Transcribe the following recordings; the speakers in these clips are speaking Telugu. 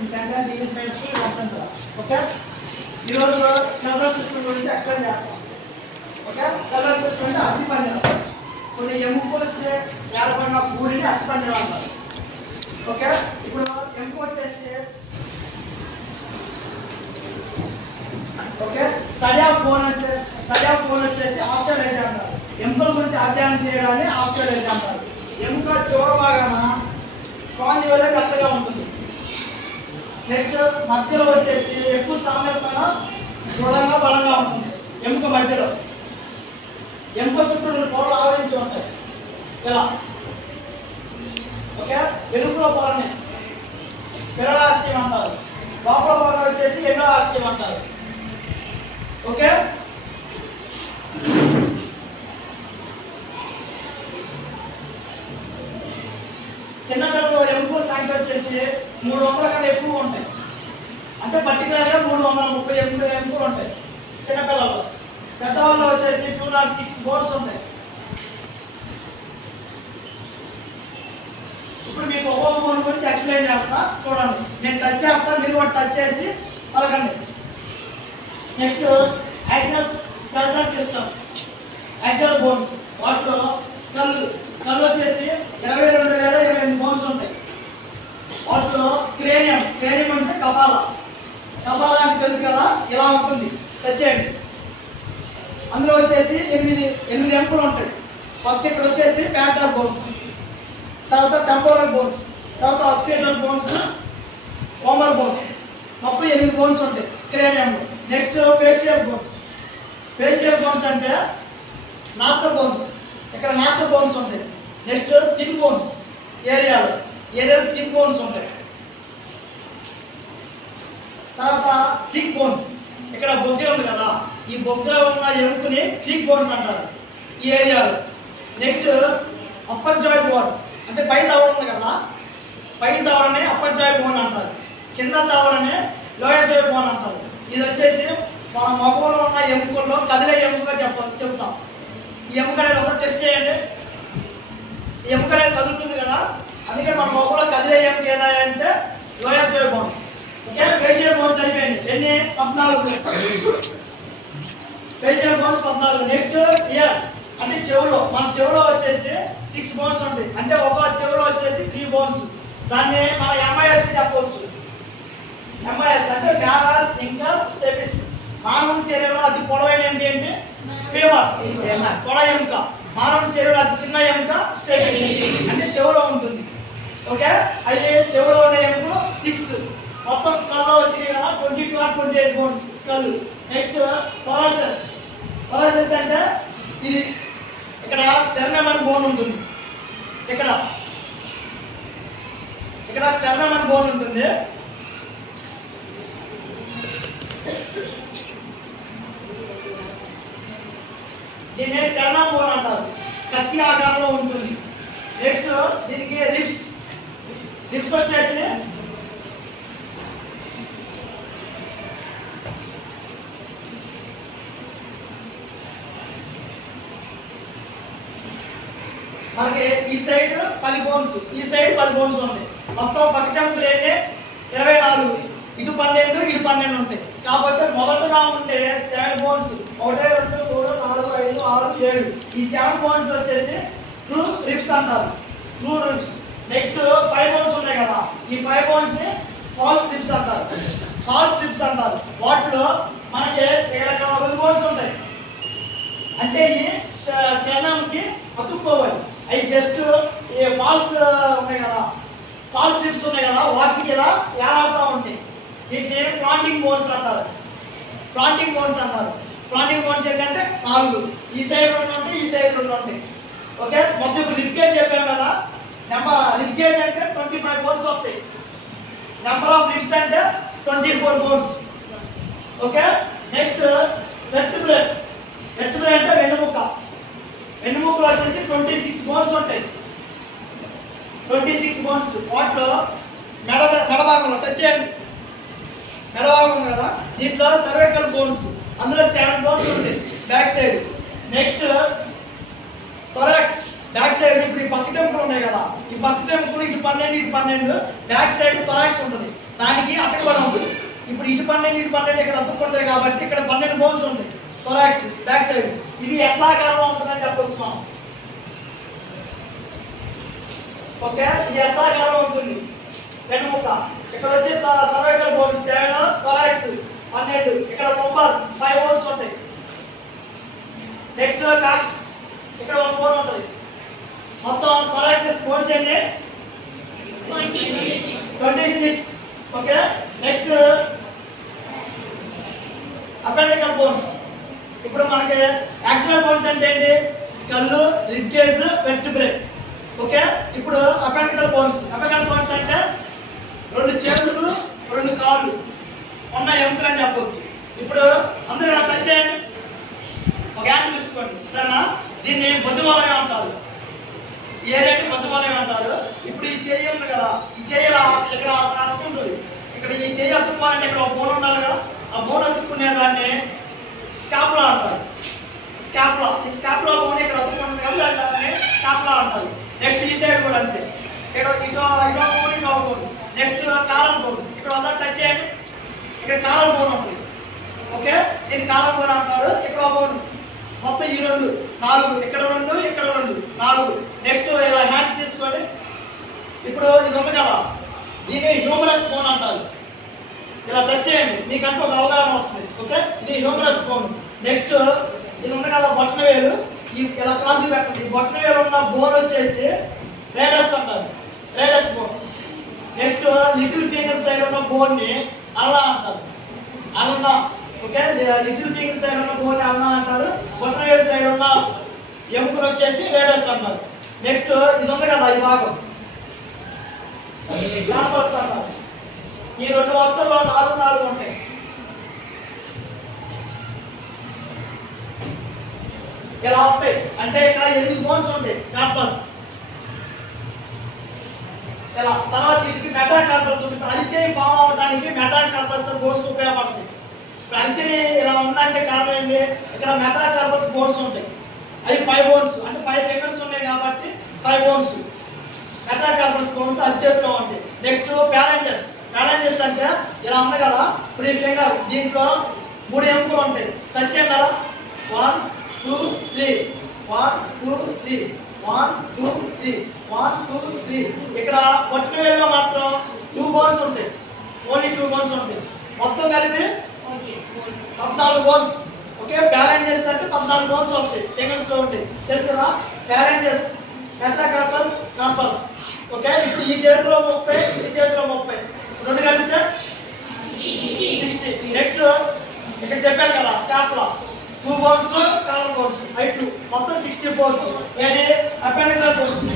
in sentence English medium school lesson కదా ఓకే ఈ రోజు స్కెలెటల్ సిస్టమ్ గురించి ఎక్స్ప్లెయిన్ చేస్తాం ఓకే స్కెలెటల్ సిస్టమ్ అంటే అస్థిపంజరం కొన్ని ఎముకలు వచ్చే ఏర్పడిన కూడిని అస్థిపంజరం అంటారు ఓకే ఇప్పుడు ఎముక వచ్చేసి ఓకే స్టడీ ఆఫ్ బోన్ వచ్చేసి ఆస్ట్రాలజీ అంటారు ఎముకల గురించి అధ్యయనం చేయడాన్ని ఆస్ట్రాలజీ అంటారు ఎముక చివరి భాగాన స్పాంజ్ వల్ల కరెక్ట్గా ఉంటుంది నెక్స్ట్ మధ్యలో వచ్చేసి ఎక్కువ సాంద్రతన దృఢంగా బలంగా ఉంటుంది ఎముక మధ్యలో ఎముక చుట్టూ పొరలు ఆవరించి ఉంటాయి ఇలా ఓకే వెలుగులో పొరని పెరడాస్టియం అంటారు లోపల పొర వచ్చేసి ఎండోఆస్టియం అంటారు ఓకే చిన్నపిల్లలు ఎముకల సంఖ్య వచ్చేసి 300 కన్నా ఎక్కువ ఉంటాయి అంటే పర్టికులర్గా 330 ఎముకలు ఉంటాయి చిన్నపిల్లలు పెద్దవాళ్ళు వచ్చేసి 206 బోన్స్ ఉంటాయి ఇప్పుడు మీకు ఒక్కొక్క బోన్ గురించి ఎక్స్ప్లెయిన్ చేస్తా చూడండి నేను టచ్ చేస్తాను మీరు కూడా టచ్ చేసి పలకండి next axial skeletal system axial bones వాటిలో స్కల్ వచ్చేసి 22 లేదా 28 బోన్స్ ఉంటాయి వాటిలో క్రేనియం అంటే కపాల అని తెలుసు కదా ఇలా ఉంటుంది టచ్ చేయండి అందులో వచ్చేసి 8 ఎముకలు ఉంటాయి ఫస్ట్ ఇక్కడ వచ్చేసి ప్యాటల్ బోన్స్ తర్వాత టెంపోరల్ బోన్స్ తర్వాత ఆస్పిటల్ బోన్స్ ఓమర్ బోన్ మొత్తం 8 బోన్స్ ఉంటాయి క్రేనియంలో నెక్స్ట్ ఫేషియల్ బోన్స్ అంటే నాసర్ బోన్స్ ఇక్కడ నాసర్ బోన్స్ ఉంటాయి నెక్స్ట్ థిన్ బోన్స్ ఏరియాలో థిన్ బోన్స్ ఉంటాయి తర్వాత చీక్ బోన్స్ ఇక్కడ బొగ్గ ఉంది కదా ఈ బొగ్గ ఉన్న ఎముకని చీక్ బోన్స్ అంటారు ఈ ఏరియాలో నెక్స్ట్ అప్పర్ జాయ్ బోన్ అంటే పై దవడ ఉంది కదా పై దవడనే అప్పర్ జాయ్ బోన్ అంటారు కింద దవడనే లోయర్ జాయ్ బోన్ అంటారు ఇది వచ్చేసి మన మొక్కలో ఉన్న ఎముకల్లో కదిలే ఎముకగా చెప్తాం ఈ ఎముక అనేది ఒకసారి టెస్ట్ చేయండి ఈ ఎముక అనేది కదులుతుంది కదా అందుకే మన మొక్కలో కదిలే ఎముక ఏదా అంటే lower Joy bone okay facial bones అయిపోయింది ఎన్ని 14 ఫేషియల్ బోన్స్ 14 నెక్స్ట్ ఇయర్స్ అంటే మన చెవులో వచ్చేసి 6 బోన్స్ ఉంటాయి అంటే ఒక చెవులో వచ్చేసి 3 బోన్స్ దాన్ని మనం ఎంఐఎస్ చెప్పవచ్చు ఎంఐఎస్ అంటే మ్యారస్ ఇంకా స్టెపిస్ మానవ శరీరంలో అతి పొడవైన ఎముక ఏంటి ఫీమర్ పొడ ఎముక మానవ శరీరంలో అతి చిన్న ఎముక స్టెపిస్ అంటే చెవులో ఉంటుంది ఓకే అయితే చెవులో ఉన్న ఎముకలు 6 మొత్తం స్కల్లో వచ్చినాయి కదా 22 or 28 bones skull next thoracic అంటే ఇది ఇక్కడ స్టెర్నమ్ అని బోన్ ఉంటుంది ఇక్కడ స్టెర్నమ్ అని బోన్ ఉంటుంది దీన్ని స్టెర్నమ్ బోన్ అంటారు కత్తి ఆకారంలో ఉంటుంది నెక్స్ట్ దీనికి రిబ్స్ వచ్చేసి మనకి ఈ సైడ్ 10 బోన్స్ ఈ సైడ్ 10 బోన్స్ ఉంటాయి మొత్తం పక్కటెంపులు ఏంటి 24 ఇటు 12 ఇటు 12 ఉంటాయి కాకపోతే మొదటగా ఉంటే 7 బోన్స్ 1 2 3 4 5 6 7 ఈ 7 బోన్స్ వచ్చేసి ట్రూ రిబ్స్ అంటారు నెక్స్ట్ 5 బోన్స్ ఉన్నాయి కదా ఈ 5 బోన్స్ ని ఫాల్స్ రిబ్స్ అంటారు వాటిలో మనకి ఇక్కడ 2 బోన్స్ ఉంటాయి అంటే ఈ స్టెర్నమ్ కి అతుక్కోవాలి అవి జస్ట్ ఈ ఫాల్స్ ఉన్నాయి కదా ఫాల్స్ రిబ్స్ ఉన్నాయి కదా వాటికి ఇలా ఏలాడుతూ ఉంటాయి వీటిని ఫ్లాంటింగ్ బోన్స్ అంటారు ఫ్లాంటింగ్ బోన్స్ ఏంటంటే 4 ఈ సైడ్ 2 ఉంటాయి ఈ సైడ్ 2 ఉంటాయి ఓకే మొత్తం ఇప్పుడు రిబ్కేజ్ చెప్పాం కదా రిబ్కేజ్ అంటే 25 బోన్స్ వస్తాయి నెంబర్ ఆఫ్ రిబ్స్ అంటే 24 బోన్స్ ఓకే నెక్స్ట్ వెర్టిబ్రే అంటే వెన్నుముకలో వచ్చేసి 26 బోన్స్ ఉంటాయి 26 బోన్స్ వాటిలో మెడభాగంలో టచ్ చేయండి మెడభాగం కదా దీంట్లో సర్వైకల్ బోన్స్ అందులో 7 బోన్స్ ఉంటాయి back side next thorax back side ఇప్పుడు ఈ పక్క టెంపుల్ ఉన్నాయి కదా ఈ పక్క టెంపుల్ ఇటు 12 ఇటు 12 బ్యాక్ సైడ్ థొరాక్స్ ఉంటుంది దానికి అతకబడి ఉంటుంది. ఇప్పుడు ఇటు 12 ఇక్కడ అతుక్కుంటాయి కాబట్టి ఇక్కడ 12 బోన్స్ ఉంటాయి థొరాక్స్ బ్యాక్ సైడ్. ఇది ఎస్ ఆకారంలో ఉంటుందని చెప్పొచ్చు మనం. ఓకే, ఇది ఎస్ ఆకారంలో ఉంటుంది వెన్నుముక. ఇక్కడ వచ్చేసి సర్వైకల్ బోన్స్ 7, థొరాక్స్ 12, ఇక్కడ నంబర్ 5 బోన్స్ ఉంటాయి. నెక్స్ట్ కాక్స్ ఇక్కడ 1 బోన్ ఉంటుంది. మొత్తం థొరాక్స్ బోన్స్ ఎన్ని 26. Okay, next appendicular bones. ఇప్పుడు మనకి యాక్సిలరీ బోన్స్ అంటే ఏంటి? Skull, rib cage, vertebrae. Okay, ఇప్పుడు అపెండికల్ బోన్స్ అంటే 2 చేతులు 2 కాళ్ళు ఉన్న ఎముకలు అని చెప్పవచ్చు. ఇప్పుడు అందరూ టచ్ చేయండి, ఒక హ్యాండ్ తీసుకోండి సరేనా. దీన్ని భుజవాలయం అంటారు, ఈ ఏరియాని భుజవాలయం అంటారు. ఇప్పుడు ఈ చెయ్యి ఉంది కదా, ఈ చెయ్యి ఇక్కడ అతుక్కుంటుంది. ఇక్కడ ఈ చెయ్యి అతుక్కోవాలంటే ఇక్కడ ఒక బోన్ ఉండాలి కదా, ఆ బోన్ అతుక్కునే దాన్ని స్కాపులా అంటారు. ఈ స్కాపులా బోన్ ఇక్కడ అతుక్కుంటుంది కదా, దాన్ని స్కాపులా అంటారు. నెక్స్ట్ ఈ సైడ్ కూడా అంతే, ఇక్కడ ఇటో బోన్. నెక్స్ట్ కాలం బోన్, ఇక్కడ ఒకసారి టచ్ చేయండి, ఇక్కడ కాలం బోన్ ఉంటుంది. ఓకే, దీన్ని కాలం బోన్ అంటారు. ఇక్కడ బోన్ మొత్తం ఈ 2 4, ఇక్కడ 2 ఇక్కడ 2 4. నెక్స్ట్ ఇలా హ్యాండ్స్ తీసుకోండి. ఇప్పుడు ఇది ఉంది కదా, దీన్ని హ్యూమరస్ బోన్ అంటారు. ఇలా టచ్ చేయండి, మీకంటూ ఒక అవగాహన వస్తుంది. ఓకే, ఇది హ్యూమరస్ బోన్. నెక్స్ట్ ఇది ఉంది కదా బొట్టన వేలు, ఇలా క్రాస్ పెట్టండి. ఈ బొట్టన వేలు ఉన్న బోన్ వచ్చేసి రేడస్ అంటారు, radius bone. Next little finger side ఉన్న బోన్ ని అల్లా అంటారు, ulna. Okay, little finger side ఉన్న బోన్ ని అల్లా అంటారు. బొట్టన వేలు సైడ్ ఉన్న ఎముకలు వచ్చేసి రేడస్ అంటారు. నెక్స్ట్ ఇది ఉంది కదా ఈ భాగం కార్పస్ అంటారు. ఈ 2 వరుసల్లో 4 ఉంటాయి. ఇలా ఉంటాయి అంటే ఇక్కడ 8 బోన్స్ ఉంటాయి కార్పస్. ఇలా తర్వాత వీటికి మెటాకార్పస్ ఉంటుంది. అరిచేయి ఫామ్ అవడానికి మెటాకార్పస్ బోన్స్ ఉపయోగపడుతుంది. ఇప్పుడు అరిచేయి ఇలా ఉందంటే కారణం ఏంటి? ఇక్కడ మెటాకార్పస్ బోన్స్ ఉంటాయి, అవి 5 బోన్స్ అంటే 5 ఫింగర్స్ ఉన్నాయి కాబట్టి 5 బోన్స్ మెటాకార్పస్ బోన్స్ అరిచేతిలో ఉంటాయి. నెక్స్ట్ ప్యాలెంజెస్ అంటే ఇలా ఉంది కదా, ఇప్పుడు ఈ ఫింగర్ దీంట్లో 3 ఎముకలు ఉంటాయి. టచ్ చేయండి కదా, 1 2 3 1 2 3 1 2 3 1 2 3. ఇక్కడ బొట్టన వేలులో మాత్రం 2 బోన్స్ ఉంటాయి, ఓన్లీ 2 బోన్స్ ఉంటాయి. మొత్తం కలిపి 14 బోన్స్. ఓకే, ప్యాలెంజెస్ అంటే 14 బోన్స్ వస్తాయి, ఫింగర్స్ లో ఉంటాయి. తెలుసు కదా, ప్యాలెంజెస్, మెటాకార్పస్, కార్పస్. ఓకే, ఇప్పుడు ఈ చేతిలో 30, ఈ చేతిలో 30, 2 కలిపితే 60. నెక్స్ట్ ఇక్కడ చెప్పాను కదా స్కాపులా 2 బోన్స్, కాలమ్ బోన్స్ 2, మొత్తం 60 బోన్స్. ఏది అపెండికల్ బోన్స్.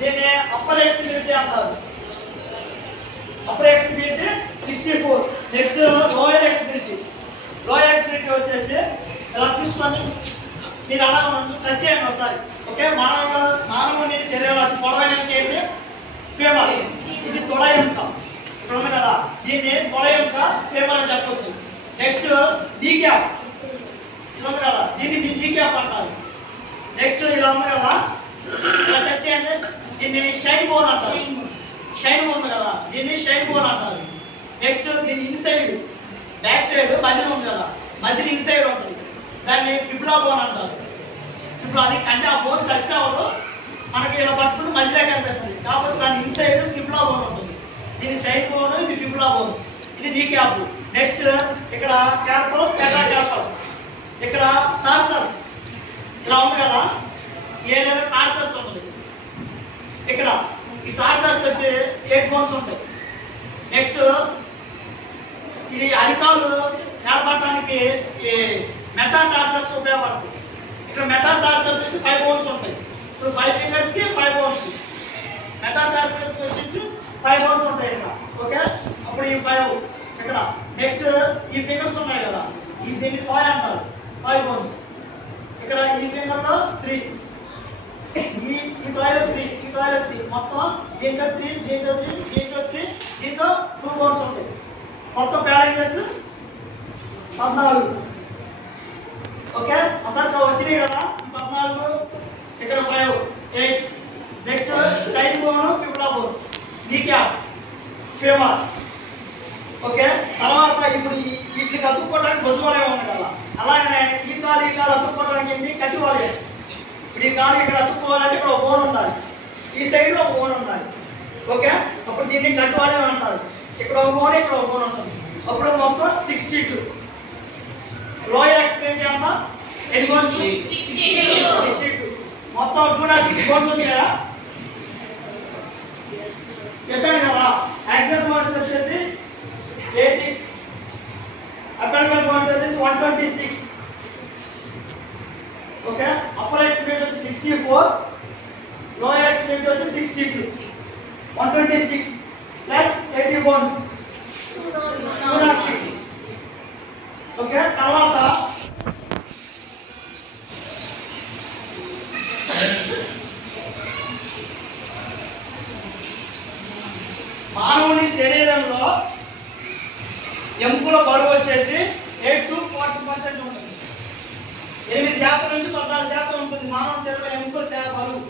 దీన్ని అప్పర్ ఎక్స్ట్రిమిటీ అంటారు, upper extremity 64. Next lower extremity వచ్చేసి ఇలా తీసుకొని మీరు అలా టచ్ చేయండి ఒకసారి. ఓకే, మానవుని శరీరంలో అతి పొడవైన ఏంటి? ఫేమర్. ఇది తొడ ఎముక ఇక్కడ ఉంది కదా, దీన్ని తొడ ఎముక ఫేమర్ అని చెప్పవచ్చు. నెక్స్ట్ డీ క్యాప్ ఇది ఉంది కదా, దీన్ని డీ క్యాప్ అంటారు. నెక్స్ట్ ఇలా ఉంది కదా, ఇలా టచ్ చేయండి, దీన్ని షైన్ బోన్ అంటారు. షైన్ ఉంది కదా, దీన్ని షైన్ బోన్ అంటారు. నెక్స్ట్ దీని ఇన్సైడ్ బ్యాక్ సైడ్ మజిల్ ఉంది కదా, మజిల్ ఇన్సైడ్ ఉంటుంది, దాన్ని ఫిబ్లా బోన్ అంటారు. ఇప్పుడు అది కంటే ఆ బోన్ టచ్ అవ్వదు, మనకి ఇలా పట్టుకుని మజిలే కనిపిస్తుంది కాబట్టి దాని ఇన్సైడ్ ఫిబ్లా బోన్ ఉంటుంది. దీని షైన్ బోన్, ఇది ఫిబ్లా బోన్, ఇది నీ క్యాప్. నెక్స్ట్ ఇక్కడ కార్పస్, మెటాకార్పస్. ఇక్కడ టార్సస్ ఇలా ఉంది కదా, ఏదైనా టార్సస్ ఉంటుంది. ఇక్కడ ఈ టార్సస్ వచ్చి 8 బోన్స్ ఉంటాయి. నెక్స్ట్ ఇది అరికాలు ఏర్పడటానికి మెటాటార్సస్ ఉపయోగపడుతుంది. ఇక్కడ మెటాటార్సస్ వచ్చి 5 బోన్స్ ఉంటాయి. ఇప్పుడు 5 ఫింగర్స్ కి 5 బోన్స్, మెటాటార్సస్ వచ్చేసి 5 బోన్స్ ఉంటాయి ఇక్కడ. ఓకే, అప్పుడు ఈ 5 ఇక్కడ. నెక్స్ట్ ఈ ఫింగర్స్ ఉన్నాయి కదా, దీన్ని టాయ్ అంటారు, 5 బోన్స్. ఇక్కడ ఈ ఫింగర్ లో 3, ఈ టాయ్లో 3, ఈ టాయ్లో 3, మొత్తం దీంట్లో 3, దీంట్లో 3, దీంట్లో 3, దీంట్లో 2 బోన్స్ ఉంటాయి. మొత్తం ప్యాలెంజెస్ 14. ఓకే, అసలు వచ్చినాయి కదా 14, ఇక్కడ 5, 8. నెక్స్ట్ సైడ్ బోన్, ఫిబ్లా బోన్, నీ క్యాప్, ఫేమర్. ఓకే, తర్వాత ఇప్పుడు వీటికి అతుక్కోవడానికి బొసువలే ఉంది కదా, అలాగనే ఈ కాలు అతుక్కోవడానికి ఏంటి కట్టివాలే. ఇప్పుడు ఈ కాలు ఇక్కడ అతుక్కోవాలంటే ఇక్కడ ఒక బోన్ ఉండాలి, ఈ సైడ్లో ఒక బోన్ ఉండాలి. ఓకే, అప్పుడు దీన్ని కట్టివాలే అంటారు. ఇక్కడ ఒక బోన్ ఇక్కడ ఒక బోన్ ఉంటుంది. అప్పుడు మొత్తం 62. లోయర్ ఎక్స్ట్రీమిటీ అంతా ఎన్ని బోన్స్? 62. మొత్తం 206 బోన్స్ వచ్చాయా? చెప్పాను కదా. యాక్సిల్ బోన్స్ వచ్చేసి 80, అపెండికల్ బోన్స్ వచ్చేసి 126. ఓకే, అప్పర్ ఎక్స్ట్రీమిటీ వచ్చి 64, లోయర్ ఎక్స్ట్రీమిటీ వచ్చి 62. 126 ప్లస్ 80 బోన్స్ 206. ఓకే, తర్వాత మానవుని శరీరంలో ఎముకల బరువు వచ్చేసి 8 to 40% ఉంటుంది. 8% నుంచి 14% ఉంటుంది మానవ శరీరంలో ఎముకల బరువు.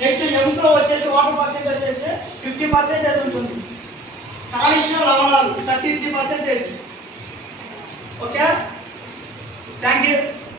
నెక్స్ట్ ఎముకలో వచ్చేసి వాటర్ పర్సెంటేజ్ వచ్చేసి 50% ఉంటుంది. కాల్షియం లవణాలు 33%. Okay, thank you.